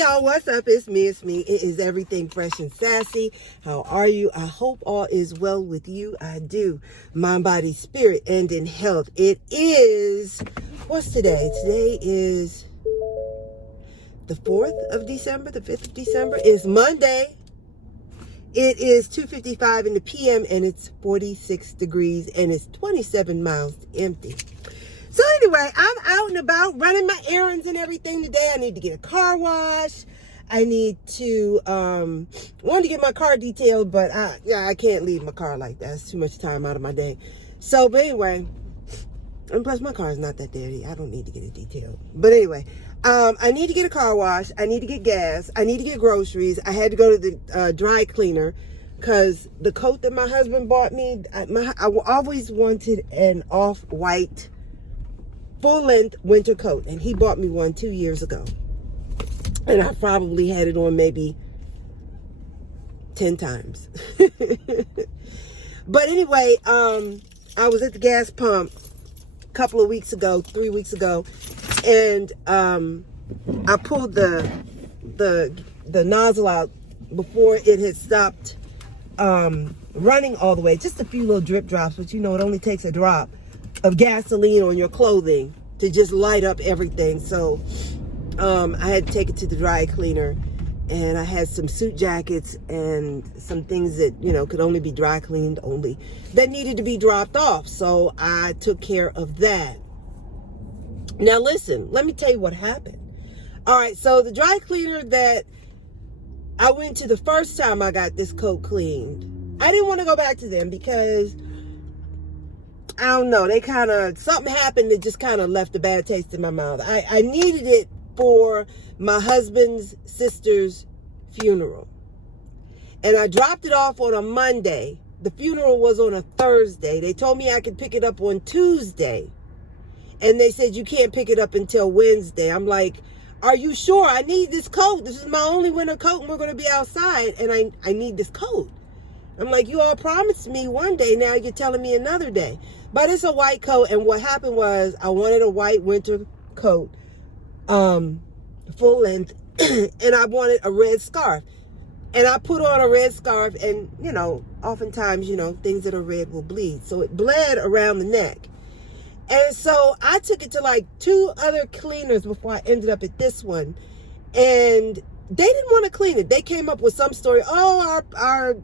y'all, what's up? It's me. It is Everything Fresh and Sassy. How are you? I hope all is well with you. I do. Mind, body, spirit, and in health. It is, what's today? Today is the 4th of December, the 5th of December. It's Monday. It is 2:55 in the PM and it's 46 degrees and it's 27 miles empty. So anyway, I'm out and about running my errands and everything today. I need to get a car wash. I need to, wanted to get my car detailed, but I can't leave my car like that. It's too much time out of my day. So, but anyway, and plus my car is not that dirty. I don't need to get it detailed. But anyway, I need to get a car wash. I need to get gas. I need to get groceries. I had to go to the dry cleaner because the coat that my husband bought me, I always wanted an off-white full-length winter coat, and he bought me one 2 years ago, and I probably had it on maybe 10 times. But anyway, I was at the gas pump a couple of weeks ago, 3 weeks ago, and I pulled the nozzle out before it had stopped running all the way. Just a few little drip drops, but you know it only takes a drop of gasoline on your clothing to just light up everything. So I had to take it to the dry cleaner, and I had some suit jackets and some things that, you know, could only be dry cleaned only, that needed to be dropped off. So I took care of that. Now listen, let me tell you what happened. All right, so the dry cleaner that I went to the first time I got this coat cleaned, I didn't want to go back to them because I don't know, something happened that just kind of left a bad taste in my mouth. I needed it for my husband's sister's funeral. And I dropped it off on a Monday. The funeral was on a Thursday. They told me I could pick it up on Tuesday. And they said, you can't pick it up until Wednesday. I'm like, are you sure? I need this coat. This is my only winter coat and we're going to be outside. And I need this coat. I'm like, you all promised me one day. Now you're telling me another day. But it's a white coat. And what happened was I wanted a white winter coat, full length. And I wanted a red scarf. And I put on a red scarf. And, you know, oftentimes, you know, things that are red will bleed. So it bled around the neck. And so I took it to like 2 other cleaners before I ended up at this one. And they didn't want to clean it. They came up with some story. Oh, our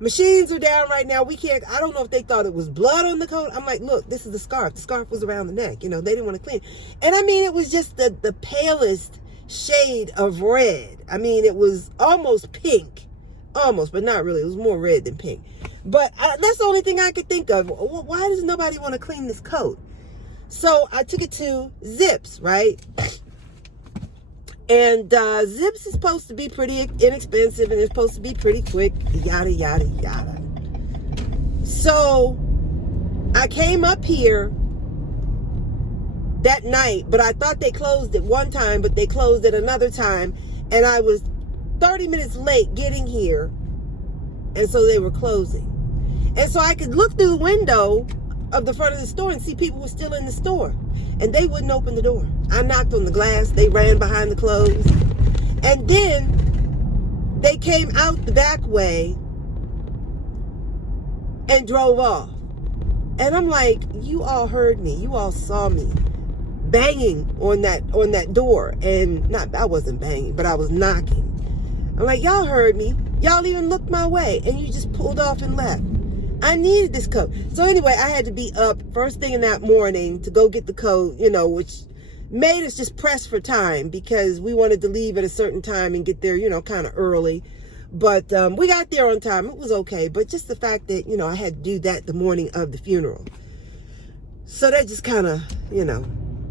machines are down right now. We can't. I don't know if they thought it was blood on the coat. I'm like, look, this is the scarf. The scarf was around the neck. You know, they didn't want to clean it. And I mean, it was just the palest shade of red. I mean, it was almost pink. Almost, but not really. It was more red than pink. But that's the only thing I could think of. Why does nobody want to clean this coat? So I took it to Zips, right? And Zips is supposed to be pretty inexpensive and it's supposed to be pretty quick, yada, yada, yada. So I came up here that night, but I thought they closed at one time, but they closed at another time. And I was 30 minutes late getting here. And so they were closing. And so I could look through the window of the front of the store and see people were still in the store. And they wouldn't open the door. I knocked on the glass. They ran behind the clothes. And then they came out the back way and drove off. And I'm like, you all heard me. You all saw me banging on that door. And I wasn't banging, but I was knocking. I'm like, y'all heard me. Y'all even looked my way. And you just pulled off and left. I needed this coat. So anyway, I had to be up first thing in that morning to go get the coat, you know, which made us just press for time because we wanted to leave at a certain time and get there, you know, kind of early. But we got there on time. It was okay. But just the fact that, you know, I had to do that the morning of the funeral. So that just kind of, you know,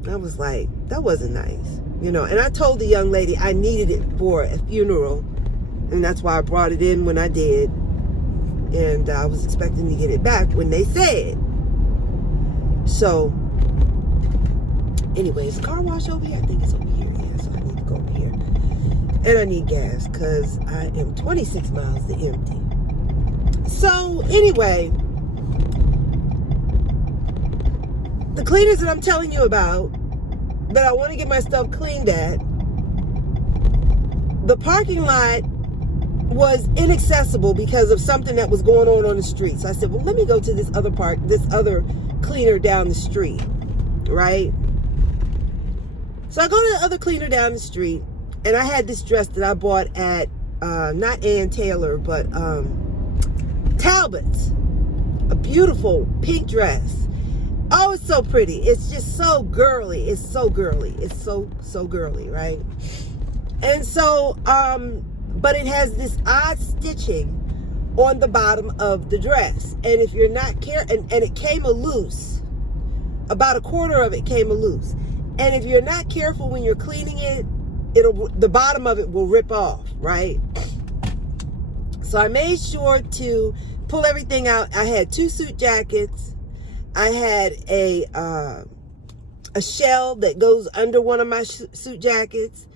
I was like, that wasn't nice, you know. And I told the young lady I needed it for a funeral. And that's why I brought it in when I did. And I was expecting to get it back when they said. So, anyways, car wash over here. I think it's over here. Yeah, so I need to go over here. And I need gas because I am 26 miles to empty. So, anyway, the cleaners that I'm telling you about, that I want to get my stuff cleaned at, the parking lot was inaccessible because of something that was going on the street. So I said, well, let me go to this other cleaner down the street, right? So I go to the other cleaner down the street, and I had this dress that I bought at, not Ann Taylor, but Talbot's. A beautiful pink dress. Oh, it's so pretty. It's just so girly. It's so girly. It's so girly, right? And so, but it has this odd stitching on the bottom of the dress. And if you're not careful, and it came loose, about a quarter of it came loose. And if you're not careful when you're cleaning it, the bottom of it will rip off, right? So I made sure to pull everything out. I had 2 suit jackets. I had a shell that goes under one of my suit jackets,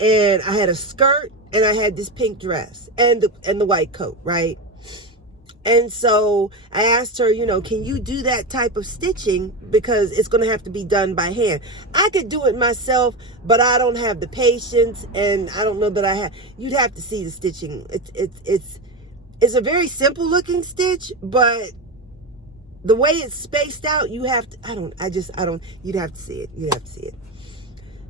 and I had a skirt, and I had this pink dress and the white coat, right? And so I asked her, can you do that type of stitching, because it's going to have to be done by hand. I could do it myself, but I don't have the patience, and I don't know that you'd have to see the stitching. It's a very simple looking stitch, but the way it's spaced out, you'd have to see it. You'd have to see it.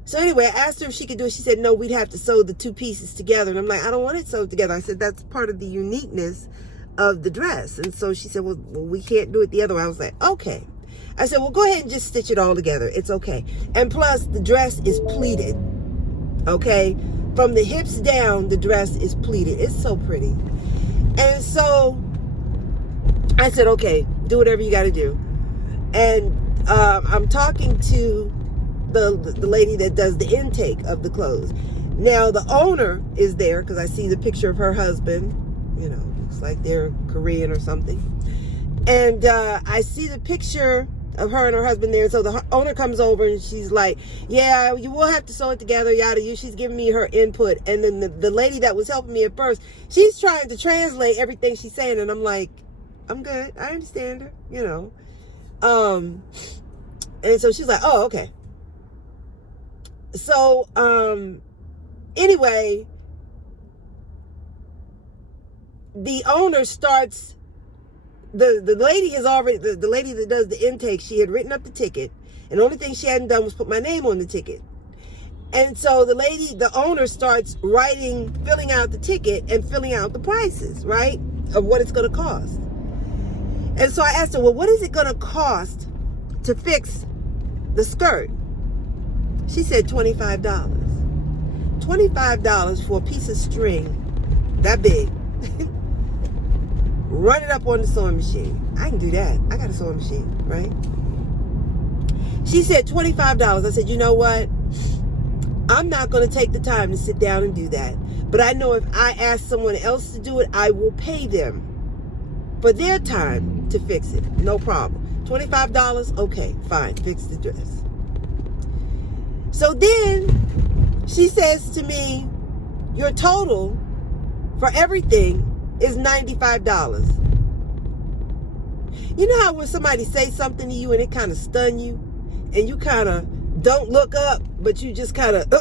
So anyway, I asked her if she could do it. She said, no, we'd have to sew the 2 pieces together. And I'm like, I don't want it sewed together. I said, that's part of the uniqueness of the dress. And so she said, well, we can't do it the other way. I was like, okay. I said, well, go ahead and just stitch it all together. It's okay. And plus, the dress is pleated. Okay? From the hips down, the dress is pleated. It's so pretty. And so I said, okay, do whatever you got to do. And I'm talking to the lady that does the intake of the clothes. Now, the owner is there, because I see the picture of her husband. Looks like they're Korean or something. And I see the picture of her and her husband there. So the owner comes over, and she's like, yeah, you will have to sew it together, yada. She's giving me her input. And then the lady that was helping me at first, she's trying to translate everything she's saying. And I'm like, I'm good. I understand her, And so she's like, oh, okay. So, anyway, the owner starts, the lady has already, the lady that does the intake, she had written up the ticket, and the only thing she hadn't done was put my name on the ticket. And so the owner starts filling out the ticket and filling out the prices, right, of what it's going to cost. And so I asked her, well, what is it going to cost to fix the skirt? She said $25. $25 for a piece of string that big. Run it up on the sewing machine. I can do that. I got a sewing machine, right? She said $25. I said, you know what? I'm not going to take the time to sit down and do that. But I know if I ask someone else to do it, I will pay them for their time to fix it. No problem. $25? Okay, fine. Fix the dress. So then she says to me, your total for everything is $95. You know how when somebody says something to you and it kind of stun you, and you kind of don't look up, but you just kind of,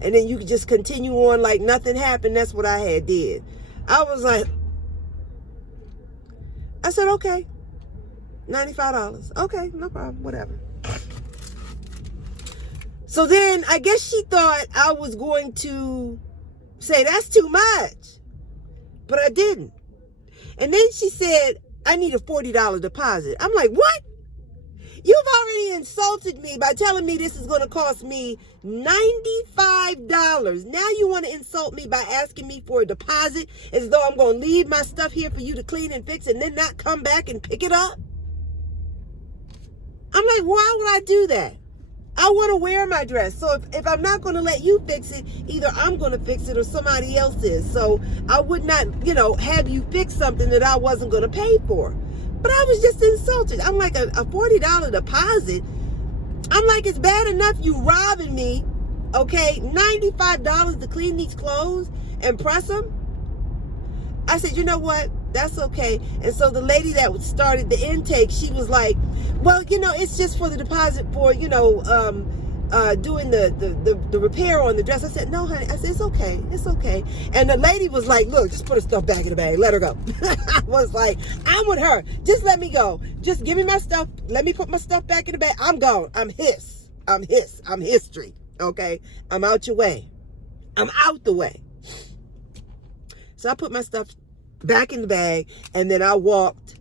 and then you just continue on like nothing happened? That's what I had did. I was like, I said, okay, $95. Okay, no problem, whatever. So then I guess she thought I was going to say, that's too much. But I didn't. And then she said, I need a $40 deposit. I'm like, what? You've already insulted me by telling me this is going to cost me $95. Now you want to insult me by asking me for a deposit as though I'm going to leave my stuff here for you to clean and fix and then not come back and pick it up? I'm like, why would I do that? I want to wear my dress. So if I'm not going to let you fix it, either I'm going to fix it or somebody else is. So I would not, have you fix something that I wasn't going to pay for. But I was just insulted. I'm like, a $40 deposit? I'm like, it's bad enough you robbing me, okay? $95 to clean these clothes and press them? I said, you know what? That's okay. And so the lady that started the intake, she was like, well, it's just for the deposit for, doing the repair on the dress. I said, no, honey. I said, it's okay. It's okay. And the lady was like, look, just put her stuff back in the bag. Let her go. I was like, I'm with her. Just let me go. Just give me my stuff. Let me put my stuff back in the bag. I'm gone. I'm history. Okay? I'm out your way. I'm out the way. So I put my stuff back in the bag, and then I walked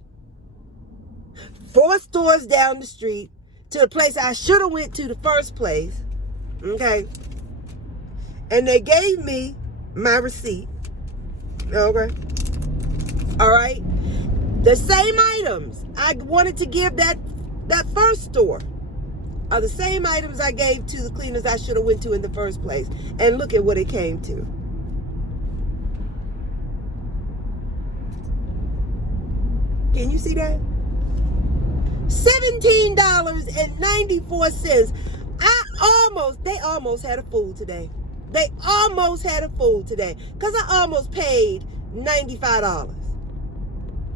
4 stores down the street to the place I should have went to the first place. Okay? And they gave me my receipt. Okay? All right? The same items I wanted to give that first store are the same items I gave to the cleaners I should have went to in the first place. And look at what it came to. Can you see that? $17.94. They almost had a fool today. They almost had a fool today. Because I almost paid $95.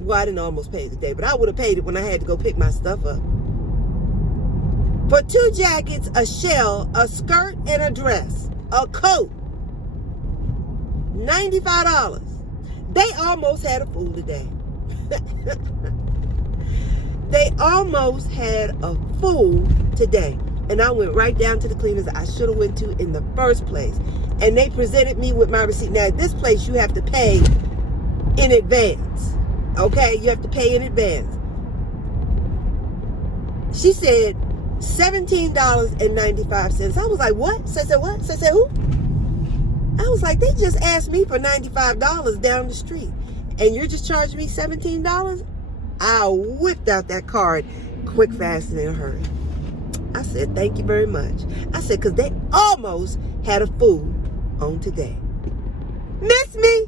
Well, I didn't almost pay it today, but I would have paid it when I had to go pick my stuff up. For 2 jackets, a shell, a skirt, and a dress, a coat. $95. They almost had a fool today. They almost had a fool today. And I went right down to the cleaners I should have went to in the first place. And they presented me with my receipt. Now, at this place, you have to pay in advance. Okay? You have to pay in advance. She said $17.95. I was like, what? So I said, what? So I said, who? I was like, they just asked me for $95 down the street. And you're just charging me $17? I whipped out that card quick, fast, and in a hurry. I said, thank you very much. I said, because they almost had a fool on today. Miss me?